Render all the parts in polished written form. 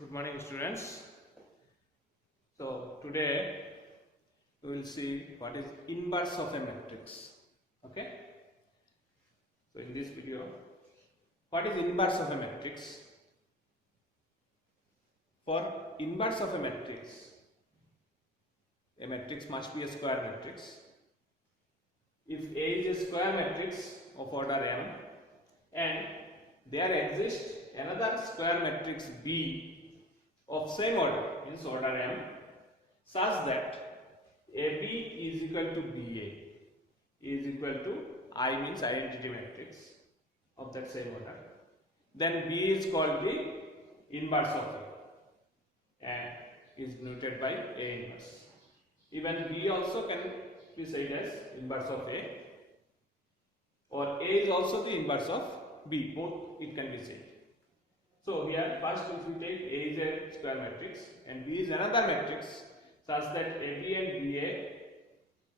Good morning, students. So today we will see what is inverse of a matrix. Okay. So in this video, what is inverse of a matrix? For inverse of a matrix must be a square matrix. If A is a square matrix of order M and there exists another square matrix B of same order, means order M, such that AB is equal to BA is equal to I, means identity matrix of that same order, then B is called the inverse of A and is denoted by A inverse. Even B also can be said as inverse of A, or A is also the inverse of B, both it can be said. So here first if we take A is a square matrix and B is another matrix such that AB and BA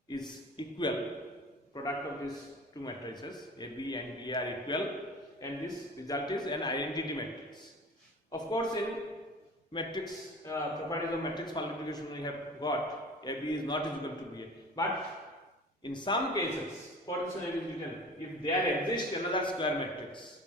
is equal, product of these two matrices AB and BA are equal, and this result is an identity matrix. Of course, in matrix properties of matrix multiplication we have got AB is not equal to BA, but in some cases, for instance, it is written if there exists another square matrix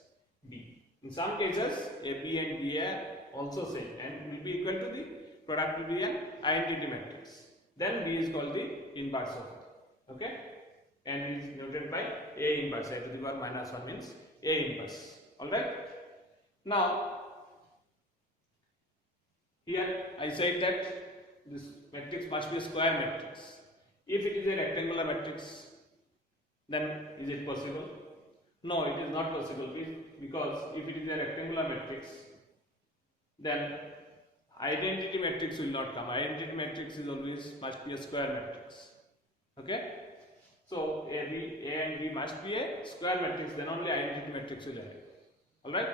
B. In some cases, AB and BA also same and will be equal to the product will be an identity matrix. Then B is called the inverse of it. Okay, and is noted by A inverse. A to the power minus 1 means A inverse. All right. Now here I said that this matrix must be a square matrix. If it is a rectangular matrix, then is it possible? No, it is not possible, because if it is a rectangular matrix, then identity matrix will not come. Identity matrix is always must be a square matrix. Okay, so A and B must be a square matrix, then only identity matrix will appear. All right.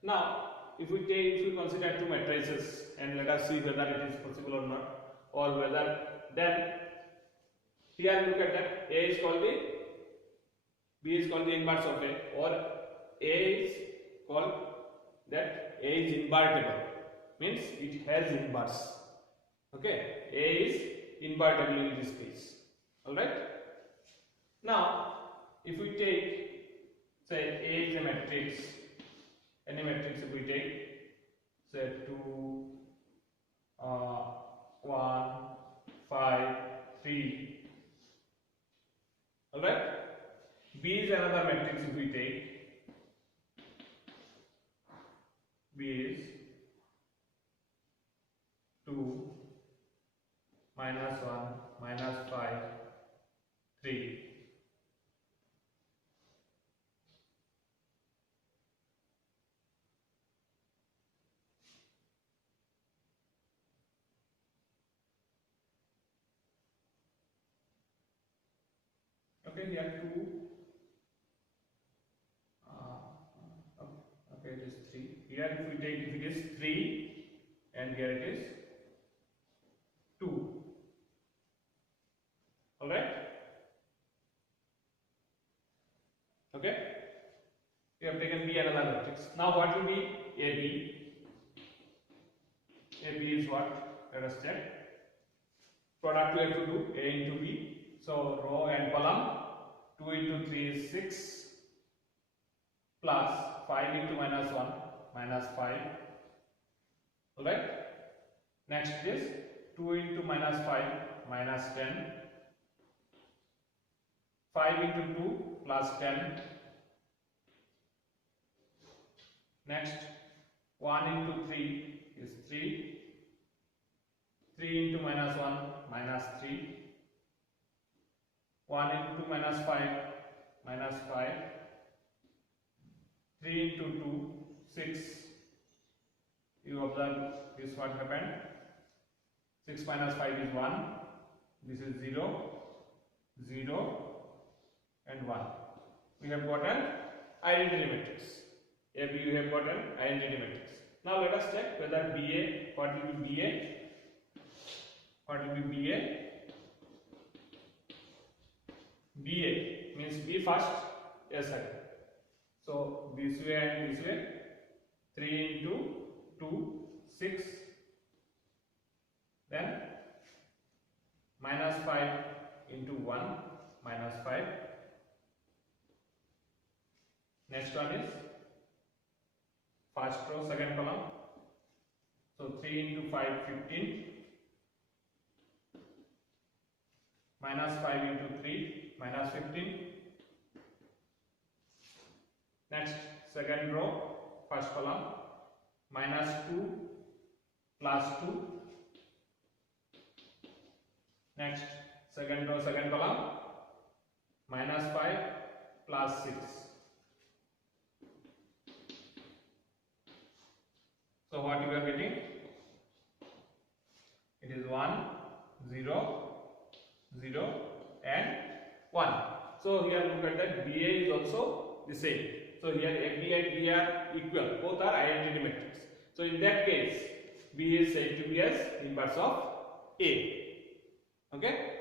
Now if we consider two matrices and let us see whether it is possible or not, or whether, then here look at that A is called the B is called the inverse of A, or A is called that A is invertible, means it has inverse. Okay, A is invertible in this case. All right. Now if we take, say A is a matrix, any matrix if we take, say 2 1 5 3. all right. B is another matrix if we take, B is 2 minus 1 minus 5 3. Okay, here 2. Okay, it is 3. Here if we take, if it is 3 and here it is 2. All right. Okay, we have taken B another matrix. Now what will be AB? AB is what? Let us check. Product we have to do A into B. So row and column, 2 into 3 is 6 plus 5 into minus 1 minus 5. All right. Next is 2 into minus 5 minus 10. 5 into 2 plus 10. Next 1 into 3 is 3. 3 into minus 1 minus 3. 1 into minus 5 minus 5. 3 into 2 6. You observe this what happened. 6 minus 5 is 1. This is 0 0 and 1. We have got an identity matrix. AB we have got an identity matrix. Now let us check whether BA, what will be BA? What will be BA? BA means B first, A second. So this way and this way, 3 into 2 6, then minus 5 into 1, minus 5. Next one is first row, second column. So 3 into 5, 15. Minus 5 into 3, minus 15. Next, second row, first column. Minus 2 plus 2. Next, second row, second column. Minus 5 plus 6. So what you are getting? It is 1, 0, 0 and 1. So here look at that, BA is also the same. So here AB and B are equal, both are identity matrix. So in that case, B is said to be as inverse of A. Okay?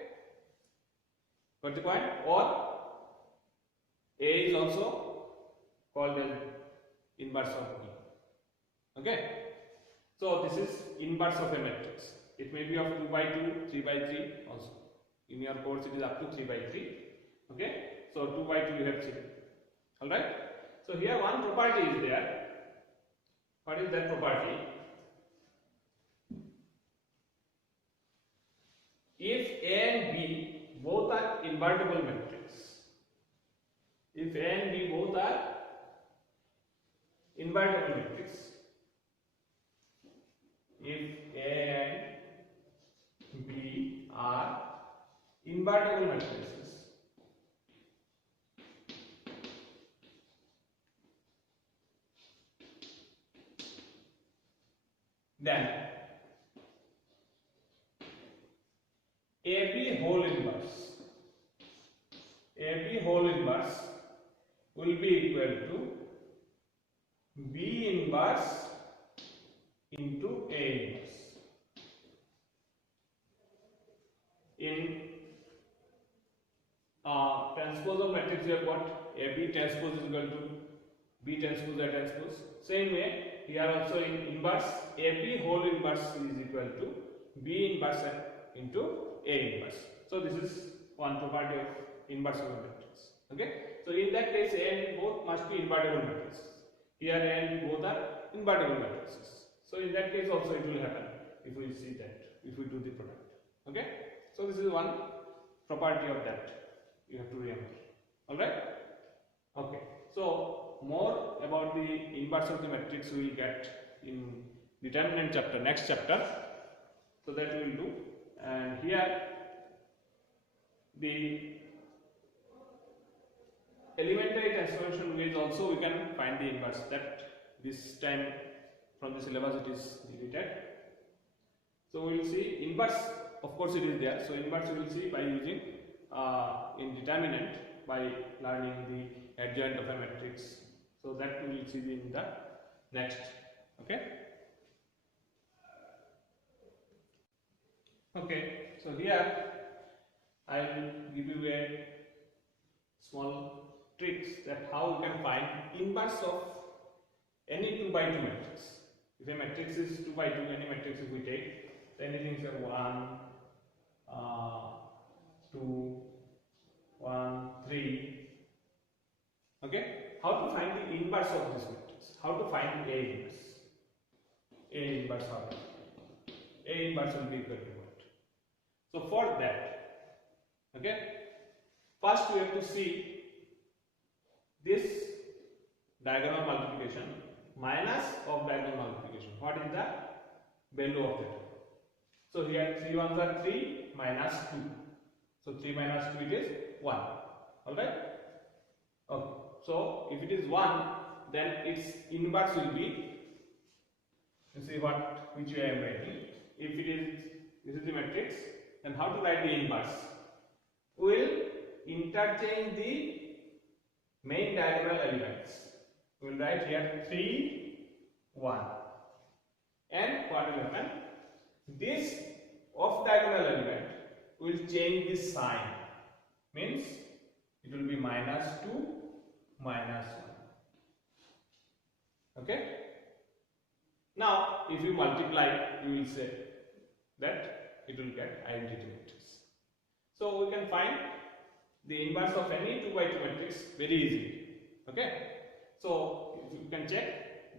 Got the point? Or A is also called as inverse of B. Okay? So this is inverse of a matrix. It may be of 2 by 2, 3 by 3 also. In your course it is up to 3 by 3. Okay? So 2 by 2 you have seen. Alright? So here one property is there. What is that property? If A and B both are invertible matrix, if A and B both are invertible matrix, if A and B are invertible matrices, then AB whole inverse will be equal to B inverse into A inverse. In transpose of matrix you have got AB transpose is equal to B transpose A transpose. Same way here also in inverse AB whole inverse is equal to B inverse into A inverse. So this is one property of inverse of a matrix. Okay. So in that case A and B both must be invertible matrices. Here A and B both are invertible matrices. So in that case also it will happen if we see that, if we do the product. Okay. So this is one property of that you have to remember. Alright. Okay. So more about the inverse of the matrix we will get in determinant chapter, next chapter. So that we will do. And here the elementary transformation ways also we can find the inverse, that this time from the syllabus it is deleted. So we will see inverse, of course it is there. So inverse we will see by using in determinant by learning the adjoint of a matrix. So that we will see in the next. Okay. Okay. So here I will give you a small tricks that how you can find inverse of any 2 by 2 matrix. If a matrix is 2 by 2, any matrix if we take, so anything is 1, 2, 1, 3. Okay. How to find the inverse of this matrix? How to find A inverse? A inverse how? A inverse will be equal to what? So for that, okay, first we have to see this diagonal multiplication minus of diagonal multiplication. What is the value of that? So here 3 ones are 3 minus 2. So 3 minus 2 it is 1. Alright? Okay. So if it is 1, then its inverse will be, you see what which way I am writing. If it is, this is the matrix, then how to write the inverse? We will interchange the main diagonal elements. We will write here 3, 1. And what will happen? This off diagonal element will change the sign. Means it will be minus 2, minus 1. Okay? Now, if you multiply, you will say that it will get identity matrix. So we can find the inverse of any 2 by 2 matrix very easily. Okay. So if you can check,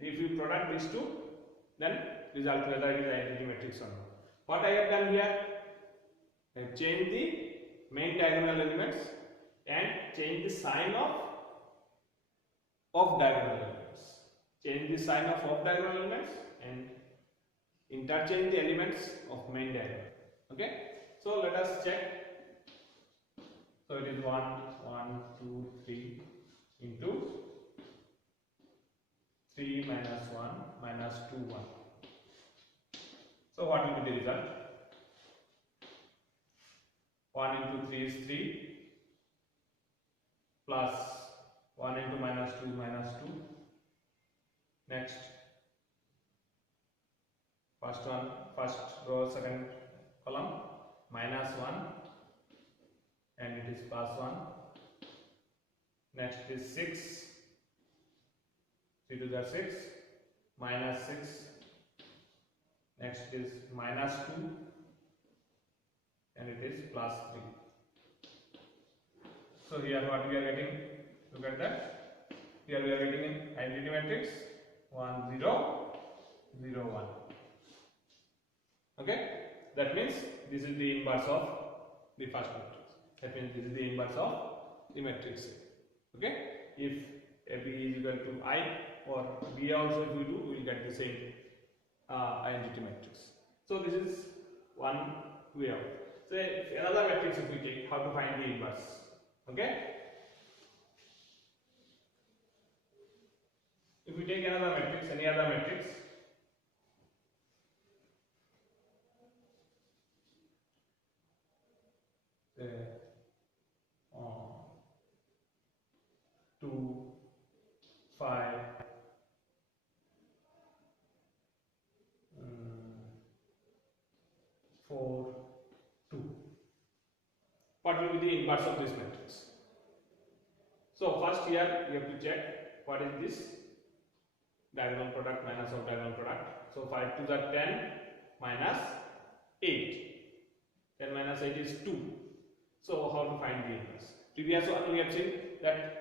if you product these two, then result whether it is identity matrix or not. What I have done here, I have changed the main diagonal elements and changed the sign of diagonal elements. Change the sign of diagonal elements and interchange the elements of main diagonal. Okay. So let us check. So it is 1, 2, 3 into 3 minus 1 minus 2, 1. So what will be the result? 1 into 3 is 3 plus 1 into minus 2 is minus 2. Next, first row, second column, minus 1 and it is plus 1. Next is 6, 3 to the 6, minus 6. Next is minus 2 and it is plus 3. So here what we are getting, look at that. Here we are getting an identity matrix 1, 0, 0, 1. Okay, that means this is the inverse of the first matrix. That means this is the inverse of the matrix A. Okay, if AB is equal to I or B also if we do, we will get the same identity matrix. So this is one way out. So another matrix if we take, how to find the inverse. Okay, if we take another matrix, any other matrix, say 2, 5, 4, 2. What will be the inverse of this matrix? So first here you have to check what is this diagonal product minus of diagonal product. So 5 to the 10 minus 8. 10 minus 8 is 2. So how to find the inverse? Previous one we have seen that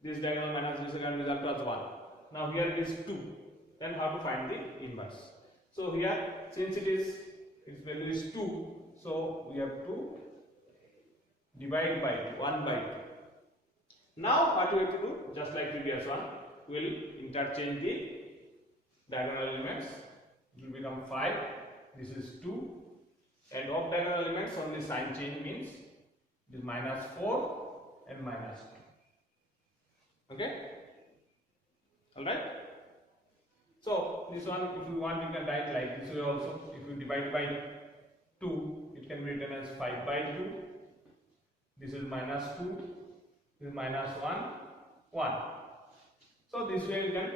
this diagonal minus this second result was 1. Now here it is 2. Then how to find the inverse? So here since its value is 2, so we have to divide by 1 by 2. Now what we have to do, just like previous one, we will interchange the diagonal elements. It will become 5. This is 2. And of diagonal elements only sign change means it is minus 4 and minus 2. Okay? Alright? So this one if you want you can write like this way also. If you divide by 2, it can be written as 5 by 2. This is minus 2. This is minus 1, 1. So this way you can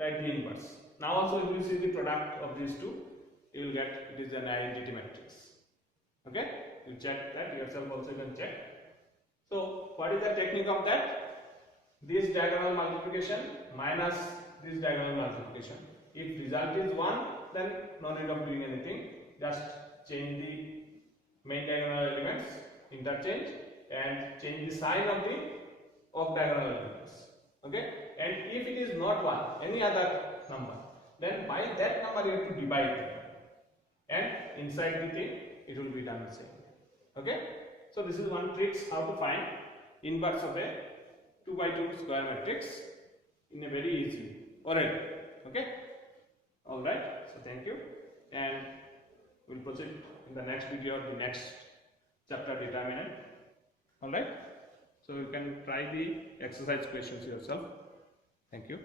write the inverse. Now also if you see the product of these two, you will get it is an identity matrix. Okay? You check that yourself also you can check. So what is the technique of that? This diagonal multiplication minus this diagonal multiplication. If result is 1, then no need of doing anything. Just change the main diagonal elements, interchange, and change the sign of diagonal elements. Okay? And if it is not 1, any other number, then by that number you have to divide it. And inside the thing it will be done the same. Okay? So this is one trick how to find inverse of a 2 by 2 square matrix in a very easy way. Alright. Okay? Alright. So thank you. And we'll proceed in the next video of the next chapter determinant. Alright. So you can try the exercise questions yourself. Thank you.